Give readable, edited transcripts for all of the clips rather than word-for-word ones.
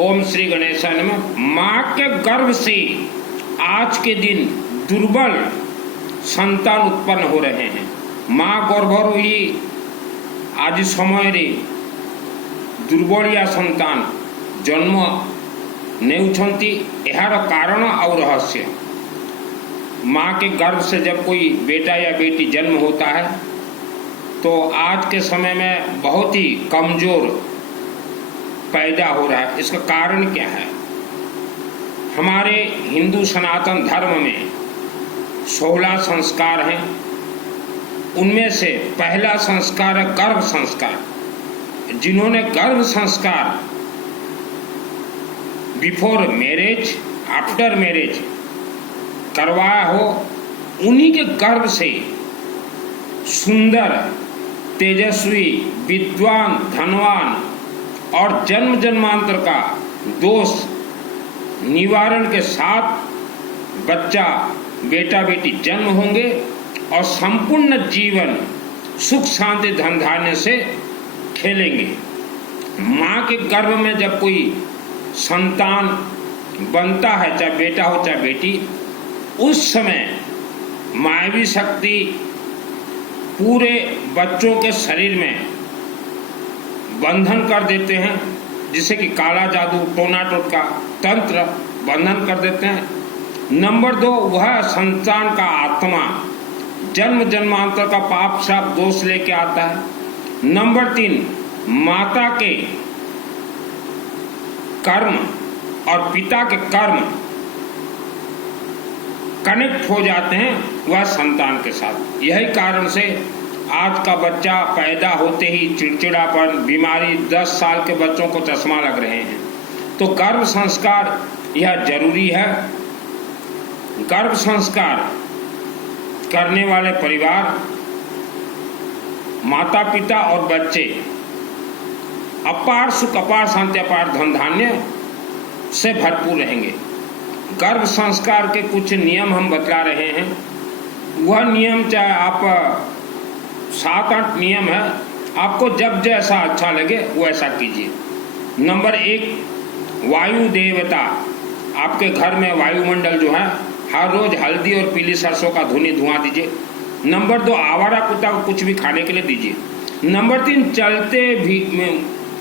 ओम श्री गणेशाय नमः। माँ के गर्भ से आज के दिन दुर्बल संतान उत्पन्न हो रहे हैं। माँ गर्भर ही आज समय रे दुर्बलिया संतान जन्म नेउछंती। यार कारण और रहस्य, माँ के गर्भ से जब कोई बेटा या बेटी जन्म होता है तो आज के समय में बहुत ही कमजोर पैदा हो रहा है। इसका कारण क्या है? हमारे हिंदू सनातन धर्म में 16 संस्कार हैं। उनमें से पहला संस्कार है गर्भ संस्कार। जिन्होंने गर्भ संस्कार बिफोर मैरिज आफ्टर मैरिज करवाया हो, उन्हीं के गर्भ से सुंदर, तेजस्वी, विद्वान, धनवान और जन्म जन्मांतर का दोष निवारण के साथ बच्चा, बेटा बेटी जन्म होंगे और संपूर्ण जीवन सुख शांति धन धान्य से खेलेंगे। माँ के गर्भ में जब कोई संतान बनता है, चाहे बेटा हो चाहे बेटी, उस समय मायावी शक्ति पूरे बच्चों के शरीर में बंधन कर देते हैं, जिसे कि काला जादू, टोना टोटका तंत्र बंधन कर देते हैं। नंबर 2, वह संतान का आत्मा जन्म जन्मांतर का पाप शाप दोष लेके आता है। नंबर 3, माता के कर्म और पिता के कर्म कनेक्ट हो जाते हैं वह संतान के साथ। यही कारण से आज का बच्चा पैदा होते ही चिड़चिड़ापन, बीमारी, 10 साल के बच्चों को चश्मा लग रहे हैं। तो गर्भ संस्कार यह जरूरी है। गर्भ संस्कार करने वाले परिवार, माता पिता और बच्चे अपार सुख, अपार शांति, अपार धन धान्य से भरपूर रहेंगे। गर्भ संस्कार के कुछ नियम हम बतला रहे हैं। वह नियम, चाहे आप 7-8 नियम है, आपको जब जैसा अच्छा लगे वो ऐसा कीजिए। नंबर 1, वायु देवता। आपके घर में वायुमंडल जो है, हर रोज हल्दी और पीली सरसों का धुआं दीजिए। नंबर 2, आवारा कुत्ता को कुछ भी खाने के लिए दीजिए। नंबर 3,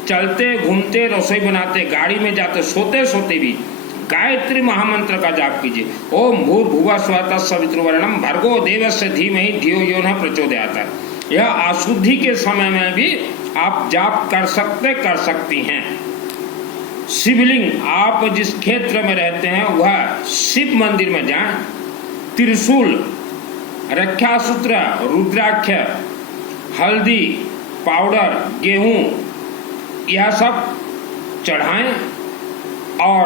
चलते घूमते, रसोई बनाते, गाड़ी में जाते, सोते सोते भी गायत्री महामंत्र का जाप कीजिए। ओम भूर्भुवः स्वः तत्सवितुर्वरेण्यं भर्गो देवस्य धीमहि धियो यो नः प्रचोदयात्। यह अशुद्धि के समय में भी आप जाप कर सकती हैं। शिवलिंग, आप जिस क्षेत्र में रहते हैं वह शिव मंदिर में जाएं। त्रिशूल, रक्षासूत्र, रुद्राक्ष, हल्दी पाउडर, गेहूं, यह सब चढ़ाएं और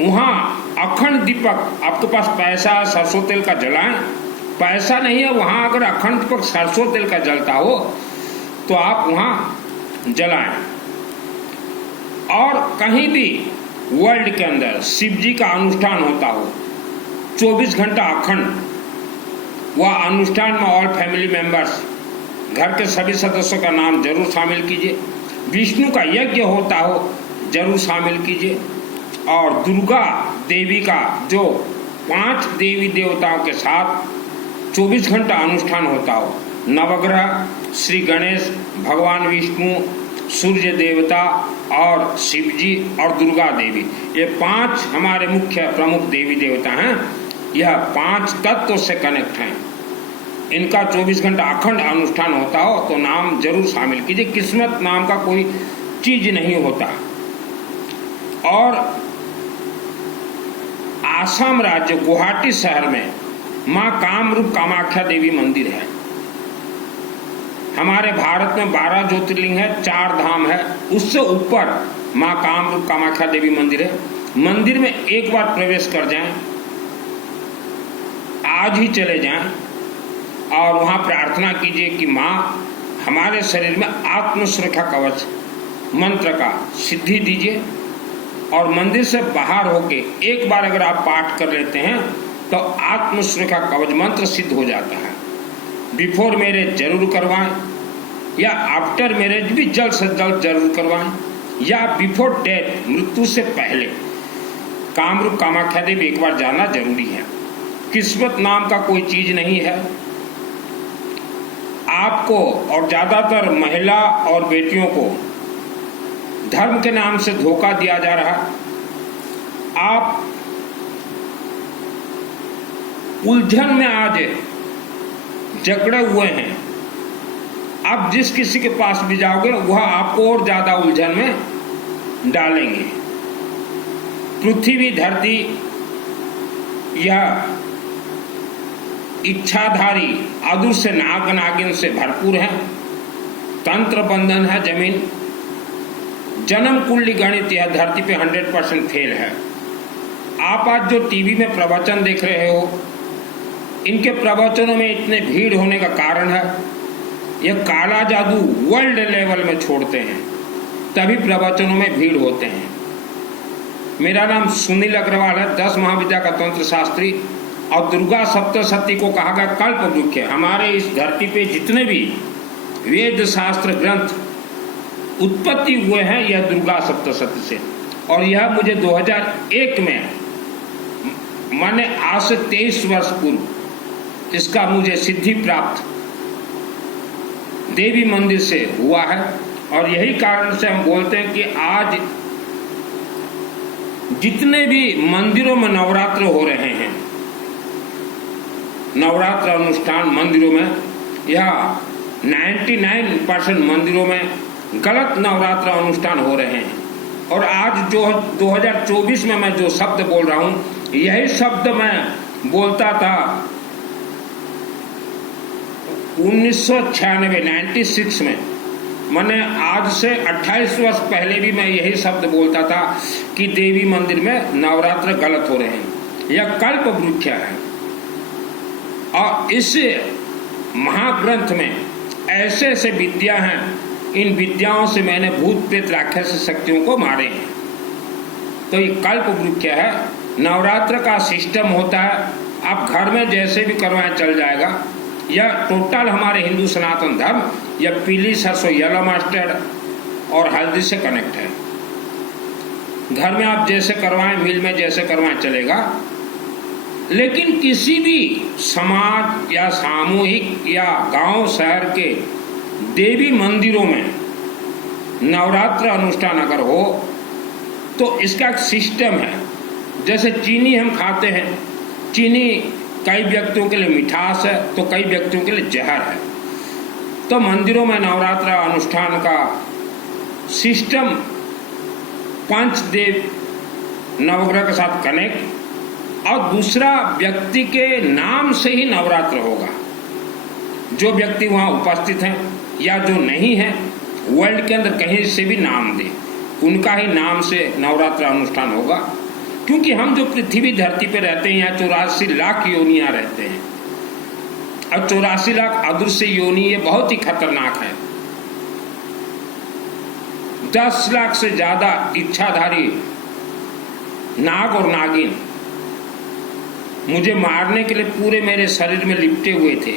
वहाँ अखंड दीपक, आपके पास पैसा सरसों तेल का जलाएं। पैसा नहीं है, वहाँ अगर अखंड दीपक सरसों तेल का जलता हो तो आप वहाँ जलाएं। और कहीं भी वर्ल्ड के अंदर शिव जी का अनुष्ठान होता हो, 24 घंटा अखंड, वह अनुष्ठान में ऑल फैमिली मेंबर्स, घर के सभी सदस्यों का नाम जरूर शामिल कीजिए। विष्णु का यज्ञ होता हो जरूर शामिल कीजिए। और दुर्गा देवी का जो 5 देवी देवताओं के साथ 24 घंटा अनुष्ठान होता हो, नवग्रह, श्री गणेश, भगवान विष्णु, सूर्य देवता और शिव जी और दुर्गा देवी, ये 5 हमारे मुख्य प्रमुख देवी देवता हैं। यह 5 तत्व से कनेक्ट हैं। इनका 24 घंटा अखंड अनुष्ठान होता हो तो नाम जरूर शामिल कीजिए। किस्मत नाम का कोई चीज नहीं होता। और आसाम राज्य गुवाहाटी शहर में माँ कामरूप कामाख्या देवी मंदिर है। हमारे भारत में 12 ज्योतिर्लिंग है, 4 धाम है, उससे ऊपर माँ कामरूप कामाख्या देवी मंदिर है। मंदिर में एक बार प्रवेश कर जाएं, आज ही चले जाएं और वहां प्रार्थना कीजिए कि माँ हमारे शरीर में आत्म सुरक्षा कवच मंत्र का सिद्धि दीजिए। और मंदिर से बाहर होके एक बार अगर आप पाठ कर लेते हैं तो आत्म सुरक्षा कवच मंत्र सिद्ध हो जाता है। बिफोर मैरिज जरूर करवाएं या आफ्टर मैरिज भी जल्द से जल्द जरूर करवाएं। या बिफोर डेथ, मृत्यु से पहले कामरूप कामाख्या देवी एक बार जाना जरूरी है। किस्मत नाम का कोई चीज नहीं है। आपको और ज्यादातर महिला और बेटियों को धर्म के नाम से धोखा दिया जा रहा। आप उलझन में आज जकड़े हुए हैं। आप जिस किसी के पास भी जाओगे वह आपको और ज्यादा उलझन में डालेंगे। पृथ्वी धरती यह इच्छाधारी अदृश्य नाग नागिन से भरपूर है। तंत्र बंधन है जमीन। जन्म कुंडली गणित यह धरती पे 100% फेल है। आप आज जो टीवी में प्रवचन देख रहे हो, इनके प्रवचनों में इतने भीड़ होने का कारण है यह काला जादू वर्ल्ड लेवल में छोड़ते हैं, तभी प्रवचनों में भीड़ होते हैं। मेरा नाम सुनील अग्रवाल है, 10 महाविद्या का तंत्र शास्त्री, और दुर्गा सप्तशती को कहा गया कल्प वृक्ष है। हमारे इस धरती पे जितने भी वेद शास्त्र ग्रंथ उत्पत्ति हुए हैं यह दुर्गा सप्तशती से। और यह मुझे 2001 में, माने आज से 23 वर्ष पूर्व इसका मुझे सिद्धि प्राप्त देवी मंदिर से हुआ है। और यही कारण से हम बोलते हैं कि आज जितने भी मंदिरों में नवरात्र हो रहे हैं, नवरात्र अनुष्ठान मंदिरों में, यह 99% मंदिरों में गलत नवरात्र अनुष्ठान हो रहे हैं। और आज जो 2024 में मैं जो शब्द बोल रहा हूं, यही शब्द मैं बोलता था 1996 में। मैंने आज से 28 वर्ष पहले भी मैं यही शब्द बोलता था कि देवी मंदिर में नवरात्र गलत हो रहे हैं। यह कल्प वृक्ष है। और इस महाग्रंथ में ऐसे ऐसे विद्या हैं, इन विद्याओं से मैंने भूत प्रेत राक्षस शक्तियों को मारे हैं। तो ये कल्प वृक्ष है। नवरात्र का सिस्टम होता है, आप घर में जैसे भी करवाएं चल जाएगा। यह टोटल हमारे हिंदू सनातन धर्म यह पीली सरसों, येलो मस्टर्ड और हल्दी से कनेक्ट है। घर में आप जैसे करवाएं, मिल में जैसे करवाएं चलेगा। लेकिन किसी भी समाज या सामूहिक या गांव शहर के देवी मंदिरों में नवरात्र अनुष्ठान अगर हो तो इसका एक सिस्टम है। जैसे चीनी हम खाते हैं, चीनी कई व्यक्तियों के लिए मिठास है तो कई व्यक्तियों के लिए जहर है। तो मंदिरों में नवरात्र अनुष्ठान का सिस्टम पंचदेव नवग्रह के साथ कनेक्ट, और दूसरा व्यक्ति के नाम से ही नवरात्र होगा। जो व्यक्ति वहां उपस्थित हैं या जो नहीं है, वर्ल्ड के अंदर कहीं से भी नाम दे, उनका ही नाम से नवरात्र अनुष्ठान होगा। क्योंकि हम जो पृथ्वी धरती पे रहते हैं यहाँ 84 लाख योनियां रहते हैं, और 84 लाख अदृश्य योनि ये बहुत ही खतरनाक है। 10 लाख से ज्यादा इच्छाधारी नाग और नागिन मुझे मारने के लिए पूरे मेरे शरीर में लिपटे हुए थे।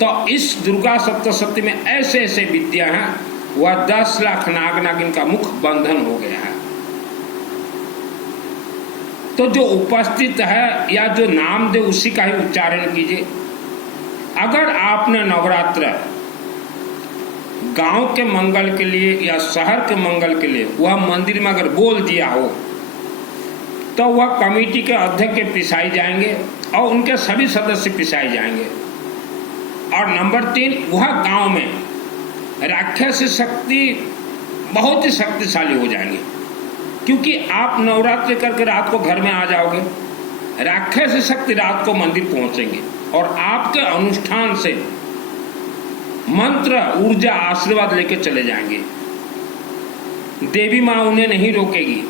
तो इस दुर्गा सप्तशती में ऐसे ऐसे विद्या हैं, वह 10 लाख नाग नागिन का मुख बंधन हो गया है। तो जो उपस्थित है या जो नाम दे उसी का ही उच्चारण कीजिए। अगर आपने नवरात्र गांव के मंगल के लिए या शहर के मंगल के लिए वह मंदिर में अगर बोल दिया हो तो वह कमेटी के अध्यक्ष के पिसाई जाएंगे और उनके सभी सदस्य पिसाई जाएंगे। और नंबर 3, वह गांव में राक्षस शक्ति बहुत ही शक्तिशाली हो जाएंगे। क्योंकि आप नवरात्र करके रात को घर में आ जाओगे, राक्षस शक्ति रात को मंदिर पहुंचेंगे और आपके अनुष्ठान से मंत्र, ऊर्जा, आशीर्वाद लेके चले जाएंगे। देवी माँ उन्हें नहीं रोकेगी।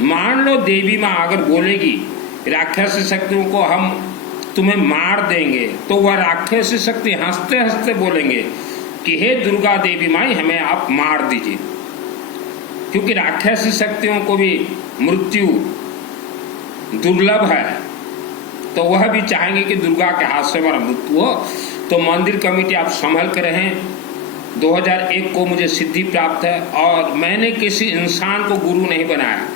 मान लो देवी माँ अगर बोलेगी राक्षस शक्तियों को हम तुम्हें मार देंगे, तो वह राक्षस शक्ति हंसते हंसते बोलेंगे कि हे दुर्गा देवी माई, हमें आप मार दीजिए। क्योंकि राक्षस शक्तियों को भी मृत्यु दुर्लभ है, तो वह भी चाहेंगे कि दुर्गा के हाथ से हमारा मृत्यु हो। तो मंदिर कमेटी आप संभल कर रहें। 2001 को मुझे सिद्धि प्राप्त है और मैंने किसी इंसान को गुरु नहीं बनाया।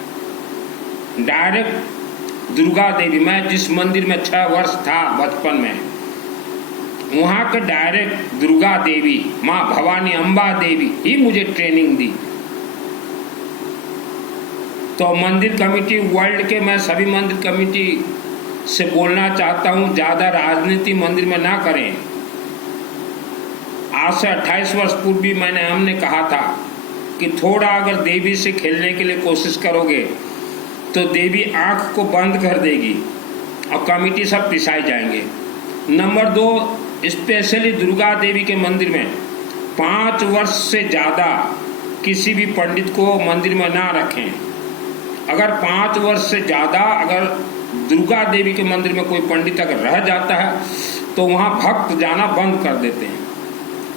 डायरेक्ट दुर्गा देवी, मैं जिस मंदिर में 6 वर्ष था बचपन में, वहाँ के डायरेक्ट दुर्गा देवी, माँ भवानी अम्बा देवी ही मुझे ट्रेनिंग दी। तो मंदिर कमेटी वर्ल्ड के, मैं सभी मंदिर कमेटी से बोलना चाहता हूँ, ज़्यादा राजनीति मंदिर में ना करें। आज से 28 वर्ष पूर्व भी हमने कहा था कि थोड़ा अगर देवी से खेलने के लिए कोशिश करोगे तो देवी आंख को बंद कर देगी और कमेटी सब पिसाई जाएंगे। नंबर 2, स्पेशली दुर्गा देवी के मंदिर में 5 वर्ष से ज़्यादा किसी भी पंडित को मंदिर में ना रखें। अगर 5 वर्ष से ज़्यादा अगर दुर्गा देवी के मंदिर में कोई पंडित अगर रह जाता है तो वहाँ भक्त जाना बंद कर देते हैं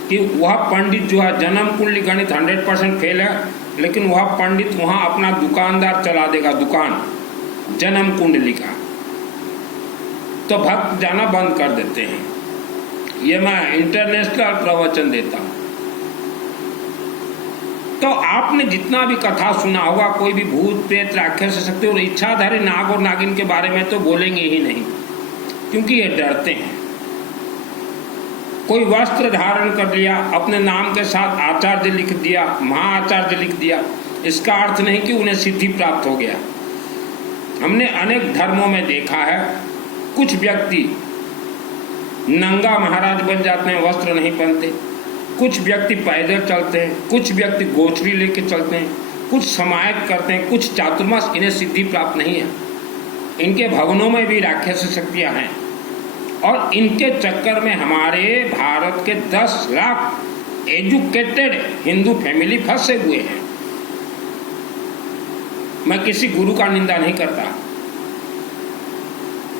कि वह पंडित जो है जन्म कुंडली गणित 100% फेल है, लेकिन वह पंडित वहाँ अपना दुकानदार चला देगा, दुकान जन्म कुंडली का, तो भक्त जाना बंद कर देते हैं। ये मैं इंटरनेशनल प्रवचन देता हूँ। तो आपने जितना भी कथा सुना होगा, कोई भी भूत प्रेत राक्षस शक्ति और इच्छाधारी नाग और नागिन के बारे में तो बोलेंगे ही नहीं, क्योंकि ये डरते हैं। कोई वस्त्र धारण कर लिया, अपने नाम के साथ आचार्य लिख दिया, महाआचार्य लिख दिया, इसका अर्थ नहीं कि उन्हें सिद्धि प्राप्त हो गया। हमने अनेक धर्मों में देखा है, कुछ व्यक्ति नंगा महाराज बन जाते हैं, वस्त्र नहीं पहनते, कुछ व्यक्ति पैदल चलते हैं, कुछ व्यक्ति गोचरी लेके चलते हैं, कुछ समायक करते हैं, कुछ चातुर्मास, इन्हें सिद्धि प्राप्त नहीं है। इनके भवनों में भी राक्षस शक्तियां हैं और इनके चक्कर में हमारे भारत के 10 लाख एजुकेटेड हिंदू फैमिली फंसे हुए हैं। मैं किसी गुरु का निंदा नहीं करता।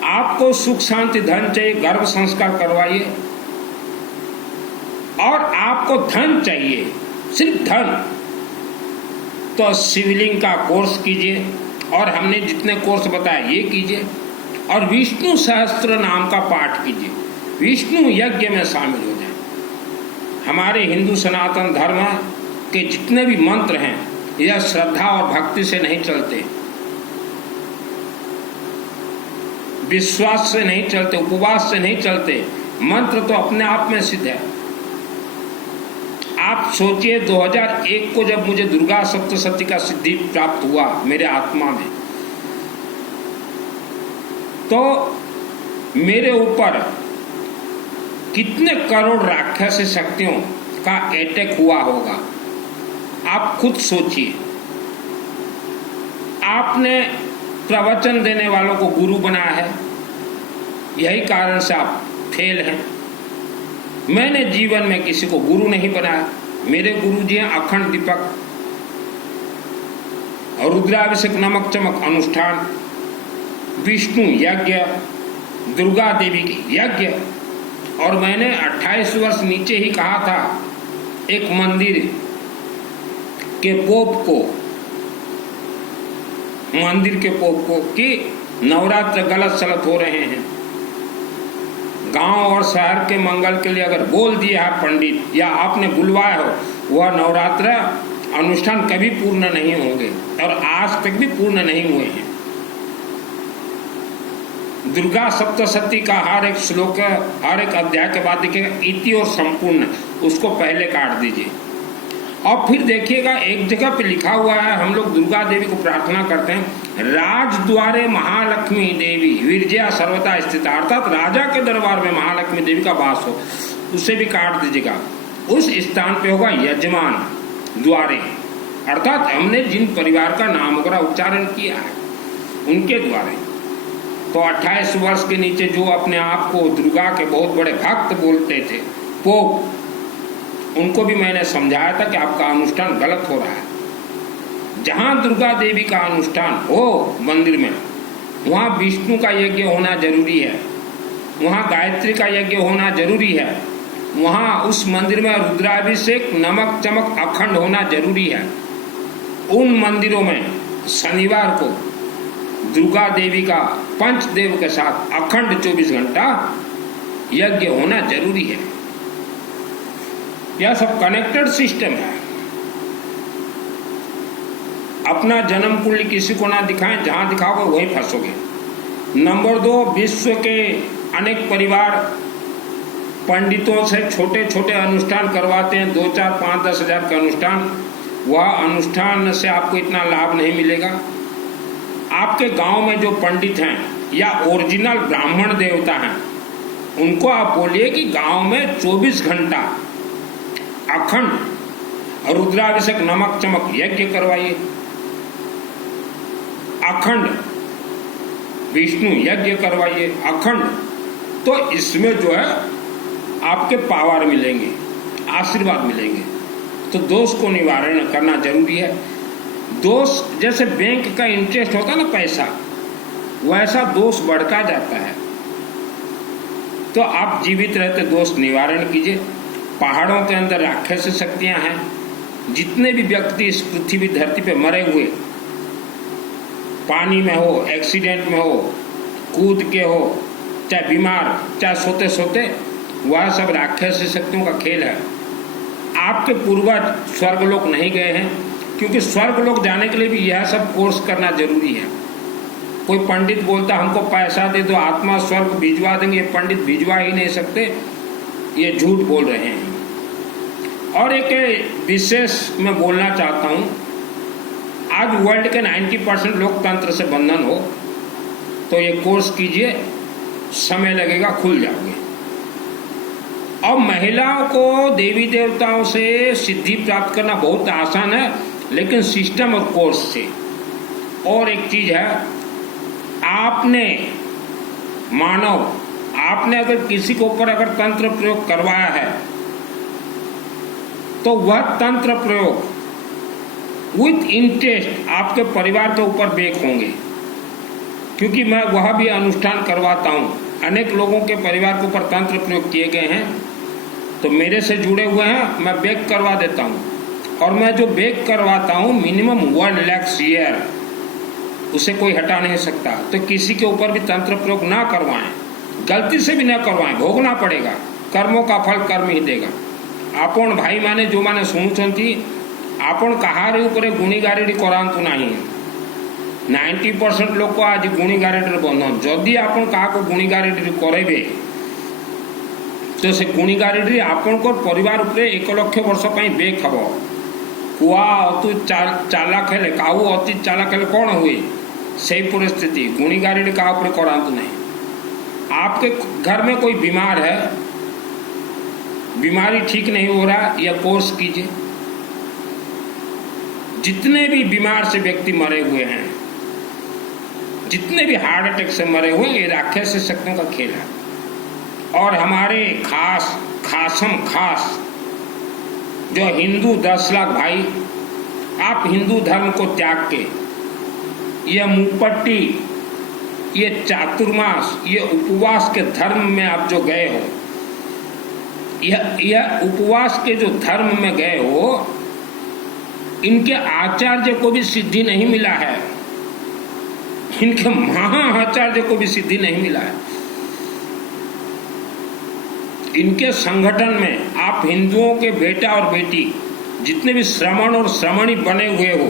आपको सुख शांति धन चाहिए, गर्भ संस्कार करवाइए, और आपको धन चाहिए, सिर्फ धन, तो शिवलिंग का कोर्स कीजिए, और हमने जितने कोर्स बताए ये कीजिए, और विष्णु सहस्त्र नाम का पाठ कीजिए, विष्णु यज्ञ में शामिल हो जाए। हमारे हिंदू सनातन धर्म के जितने भी मंत्र हैं यह श्रद्धा और भक्ति से नहीं चलते, विश्वास से नहीं चलते, उपवास से नहीं चलते। मंत्र तो अपने आप में सिद्ध है। आप सोचिए 2001 को जब मुझे दुर्गा सप्तशती का सिद्धि प्राप्त हुआ मेरे आत्मा में, तो मेरे ऊपर कितने करोड़ राक्षस शक्तियों का अटैक हुआ होगा, आप खुद सोचिए। आपने प्रवचन देने वालों को गुरु बनाया है, यही कारण से आप फेल हैं। मैंने जीवन में किसी को गुरु नहीं बनाया। मेरे गुरु जी हैं अखंड दीपक और रुद्राभिषेक नमक चमक अनुष्ठान, विष्णु यज्ञ, दुर्गा देवी की यज्ञ। और मैंने 28 वर्ष नीचे ही कहा था एक मंदिर के पोप को, मंदिर के पोप को, कि नवरात्र गलत सलत हो रहे हैं। गांव और शहर के मंगल के लिए अगर बोल दिया है पंडित या आपने बुलवाया हो, वह नवरात्र अनुष्ठान कभी पूर्ण नहीं होंगे और आज तक भी पूर्ण नहीं हुए हैं। दुर्गा सप्तशती का हर एक श्लोक, हर एक अध्याय के बाद देखिएगा इति और संपूर्ण, उसको पहले काट दीजिए और फिर देखिएगा एक जगह पे लिखा हुआ है, हम लोग दुर्गा देवी को प्रार्थना करते हैं, राजद्वारे महालक्ष्मी देवी विरजया सर्वथा स्थित, अर्थात राजा के दरबार में महालक्ष्मी देवी का वास हो, उसे भी काट दीजिएगा। उस स्थान पे होगा यजमान द्वारे, अर्थात हमने जिन परिवार का नाम वगैरह उच्चारण किया है उनके द्वारे। तो 28 वर्ष के नीचे जो अपने आप को दुर्गा के बहुत बड़े भक्त बोलते थे पोप, उनको भी मैंने समझाया था कि आपका अनुष्ठान गलत हो रहा है। जहाँ दुर्गा देवी का अनुष्ठान हो मंदिर में, वहाँ विष्णु का यज्ञ होना जरूरी है, वहाँ गायत्री का यज्ञ होना जरूरी है, वहाँ उस मंदिर में रुद्राभिषेक नमक चमक अखंड होना जरूरी है। उन मंदिरों में शनिवार को दुर्गा देवी का पंचदेव के साथ अखंड 24 घंटा यज्ञ होना जरूरी है। यह सब कनेक्टेड सिस्टम है। अपना जन्म कुंडली किसी को ना दिखाएं, जहां दिखाओगे वहीं फंसोगे। नंबर 2, विश्व के अनेक परिवार पंडितों से छोटे छोटे अनुष्ठान करवाते हैं, 2, 4, 5, 10 हजार का अनुष्ठान। वह अनुष्ठान से आपको इतना लाभ नहीं मिलेगा। आपके गांव में जो पंडित हैं या ओरिजिनल ब्राह्मण देवता हैं, उनको आप बोलिए कि गांव में 24 घंटा अखंड रुद्राभिषेक नमक चमक यज्ञ करवाइए, अखंड विष्णु यज्ञ करवाइए, अखंड। तो इसमें जो है आपके पावर मिलेंगे, आशीर्वाद मिलेंगे। तो दोष को निवारण करना जरूरी है। दोष जैसे बैंक का इंटरेस्ट होता है ना, पैसा, वैसा दोष बढ़ता जाता है। तो आप जीवित रहते दोष निवारण कीजिए। पहाड़ों के अंदर राक्षस शक्तियां हैं। जितने भी व्यक्ति इस पृथ्वी धरती पे मरे हुए, पानी में हो, एक्सीडेंट में हो, कूद के हो, चाहे बीमार, चाहे सोते सोते, वह सब राक्षस शक्तियों का खेल है। आपके पूर्वज स्वर्गलोक नहीं गए हैं, क्योंकि स्वर्गलोक जाने के लिए भी यह सब कोर्स करना जरूरी है। कोई पंडित बोलता हमको पैसा दे दो, आत्मा स्वर्ग भिजवा देंगे, ये पंडित भिजवा ही नहीं सकते, ये झूठ बोल रहे हैं। और एक विशेष मैं बोलना चाहता हूं, आज वर्ल्ड के 90% लोग तंत्र से बंधन हो, तो ये कोर्स कीजिए, समय लगेगा, खुल जाओगे। और महिलाओं को देवी देवताओं से सिद्धि प्राप्त करना बहुत आसान है, लेकिन सिस्टम और कोर्स से। और एक चीज है, आपने अगर किसी के ऊपर अगर तंत्र प्रयोग करवाया है, तो वह तंत्र प्रयोग विथ इंटरेस्ट आपके परिवार के ऊपर बेक होंगे। क्योंकि मैं वह भी अनुष्ठान करवाता हूं, अनेक लोगों के परिवार के ऊपर तंत्र प्रयोग किए गए हैं, तो मेरे से जुड़े हुए हैं, मैं बेक करवा देता हूं। और मैं जो बेक करवाता हूं मिनिमम 1 लाख ईयर, उसे कोई हटा नहीं सकता। तो किसी के ऊपर भी तंत्र प्रयोग ना करवाएं, गलती से भी ना करवाएं, भोगना पड़ेगा, कर्मों का फल कर्म ही देगा। आपण भाई माने जो माने शुणुछंती, आपण कहार ऊपर गुणी गारेडी करांतु नहीं। 90% लोक आज गुणी गारेडी बंधन, जदि आपण कहा को गुणी गारेडी करेबे, तो से गुणी गारेडी आपण को परिवार ऊपर 1 लाख वर्ष पई बेक हबो। कुआ अति चालाक हेले, काऊ अति चालाक हेले कौन हुए, से परिस्थिति गुणी गारेडी का ऊपर करांतु नहीं। आपके घर में कोई बीमार है, बीमारी ठीक नहीं हो रहा, यह कोर्स कीजिए। जितने भी बीमार से व्यक्ति मरे हुए हैं, जितने भी हार्ट अटैक से मरे हुए, ये राक्षस शक्तियों का खेल है। और हमारे खास जो हिंदू 10 लाख भाई, आप हिंदू धर्म को त्याग के ये मुपट्टी, ये चातुर्मास, ये उपवास के धर्म में आप जो गए हो, यह उपवास के जो धर्म में गए हो, इनके आचार्य को भी सिद्धि नहीं मिला है, इनके महाआचार्य को भी सिद्धि नहीं मिला है। इनके संगठन में आप हिंदुओं के बेटा और बेटी जितने भी श्रमण और श्रमणी बने हुए हो,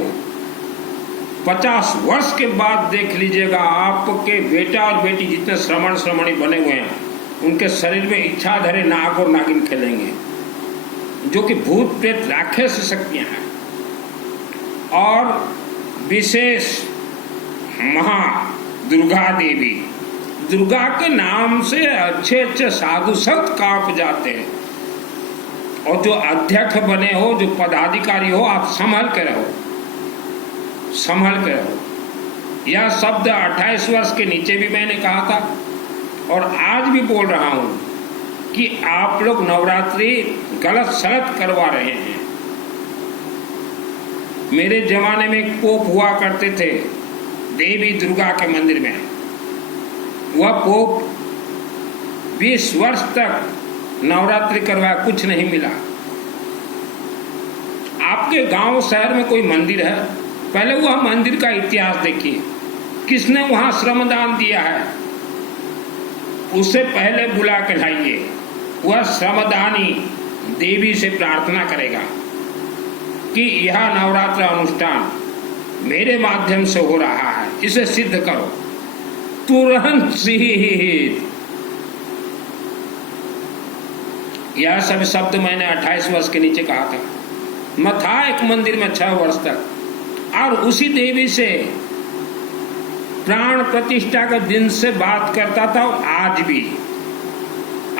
50 वर्ष के बाद देख लीजिएगा, आपके बेटा और बेटी जितने श्रमण श्रमणी बने हुए हैं, उनके शरीर में इच्छा धरे नाग और नागिन खेलेंगे, जो कि भूत प्रेत राक्षस शक्तियां हैं। और विशेष महा दुर्गा देवी, दुर्गा के नाम से अच्छे अच्छे साधु संत कांप जाते हैं। और जो अध्यक्ष बने हो, जो पदाधिकारी हो, आप संभल के रहो, संभल के रहो। यह शब्द 28 वर्ष के नीचे भी मैंने कहा था, और आज भी बोल रहा हूं कि आप लोग नवरात्रि गलत सलत करवा रहे हैं। मेरे जमाने में एक पोप हुआ करते थे देवी दुर्गा के मंदिर में। वह पोप 20 वर्ष तक नवरात्रि करवाया, कुछ नहीं मिला। आपके गांव शहर में कोई मंदिर है, पहले वह मंदिर का इतिहास देखिए, किसने वहां श्रमदान दिया है, उसे पहले बुला के लाइए। वह श्रमदानी देवी से प्रार्थना करेगा कि यह नवरात्र अनुष्ठान मेरे माध्यम से हो रहा है, इसे सिद्ध करो, तुरंत सिद्ध। यह सब शब्द मैंने 28 वर्ष के नीचे कहा था। मैं था एक मंदिर में 6 वर्ष तक, और उसी देवी से प्राण प्रतिष्ठा के दिन से बात करता था, और आज भी।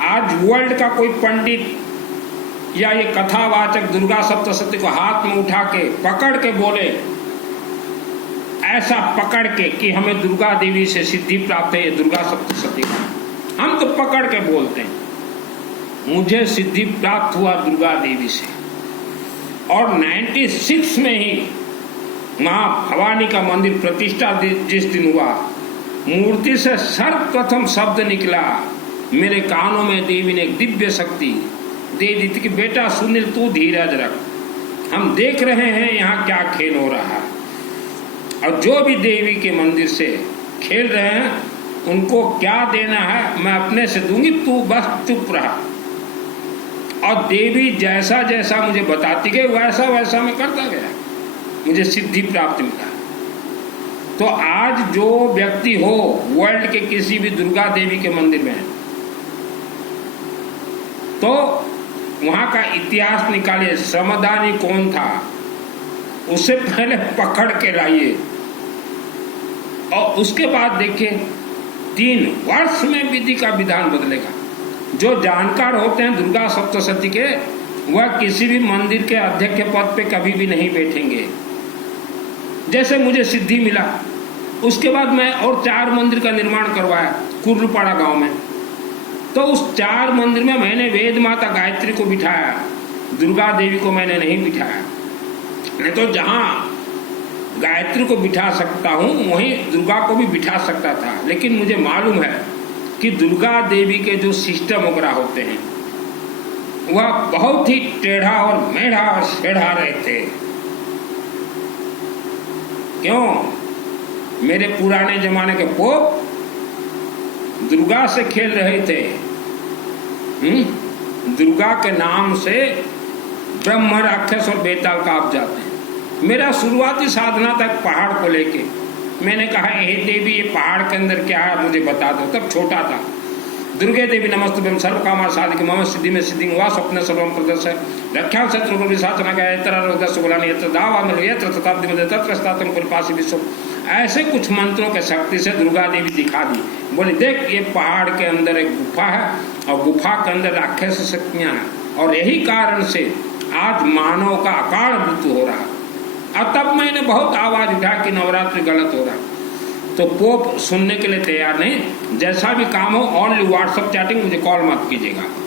आज वर्ल्ड का कोई पंडित या ये कथावाचक दुर्गा सप्तशती को हाथ में उठा के पकड़ के बोले, ऐसा पकड़ के कि हमें दुर्गा देवी से सिद्धि प्राप्त है, ये दुर्गा सप्तशती का, हम तो पकड़ के बोलते हैं। मुझे सिद्धि प्राप्त हुआ दुर्गा देवी से, और 96 में ही मां भवानी का मंदिर प्रतिष्ठा जिस दिन हुआ, मूर्ति से सर्वप्रथम शब्द निकला, मेरे कानों में देवी ने एक दिव्य शक्ति दे दी थी कि बेटा सुनील तू धीरज रख, हम देख रहे हैं यहाँ क्या खेल हो रहा है, और जो भी देवी के मंदिर से खेल रहे हैं उनको क्या देना है मैं अपने से दूंगी, तू बस चुप रहा। और देवी जैसा जैसा मुझे बताती गई वैसा वैसा मैं करता गया, मुझे सिद्धि प्राप्त मिला। तो आज जो व्यक्ति हो वर्ल्ड के किसी भी दुर्गा देवी के मंदिर में, तो वहां का इतिहास निकालिए, श्रमदानी कौन था, उसे पहले पकड़ के लाइए, और उसके बाद देखिए 3 वर्ष में विधि का विधान बदलेगा। जो जानकार होते हैं दुर्गा सप्तशती के, वह किसी भी मंदिर के अध्यक्ष पद पे कभी भी नहीं बैठेंगे। जैसे मुझे सिद्धि मिला, उसके बाद मैं और 4 मंदिर का निर्माण करवाया कुर्लपाड़ा गांव में। तो उस 4 मंदिर में मैंने वेद माता गायत्री को बिठाया, दुर्गा देवी को मैंने नहीं बिठाया। नहीं तो जहाँ गायत्री को बिठा सकता हूँ वहीं दुर्गा को भी बिठा सकता था, लेकिन मुझे मालूम है कि दुर्गा देवी के जो सिस्टम वगैरह होते हैं वह बहुत ही टेढ़ा और मेढ़ा और सेढ़ा रहते। क्यों? मेरे पुराने जमाने के पोप दुर्गा से खेल रहे थे। दुर्गा के नाम से ब्रह्म राक्षस और बेताल कांप जाते हैं। मेरा शुरुआती साधना था पहाड़ को लेके। मैंने कहा हे देवी ये पहाड़ के अंदर क्या है मुझे बता दो। तब छोटा था। दुर्गे देवी नमस्तुभ्यं सर्व कामा साधिके मम सिद्धि में सिद्धि वा स्वप्न सर्वम प्रदर्श रक्षा शत्रु विसाचना का यत्र गुलानी यत्र दावा यत्र शताब्दी में तत्र स्थातम कुलपासी विश्व। ऐसे कुछ मंत्रों के शक्ति से दुर्गा देवी दिखा दी। बोले देख ये पहाड़ के अंदर एक गुफा है और गुफा के अंदर राक्षस शक्तियां हैं और यही कारण से आज मानव का अकाल मृत्यु हो रहा। और तब मैंने बहुत आवाज उठा कि नवरात्रि गलत हो रहा। तो पोप सुनने के लिए तैयार नहीं। जैसा भी काम हो ओनली व्हाट्सएप चैटिंग, मुझे कॉल मत कीजिएगा।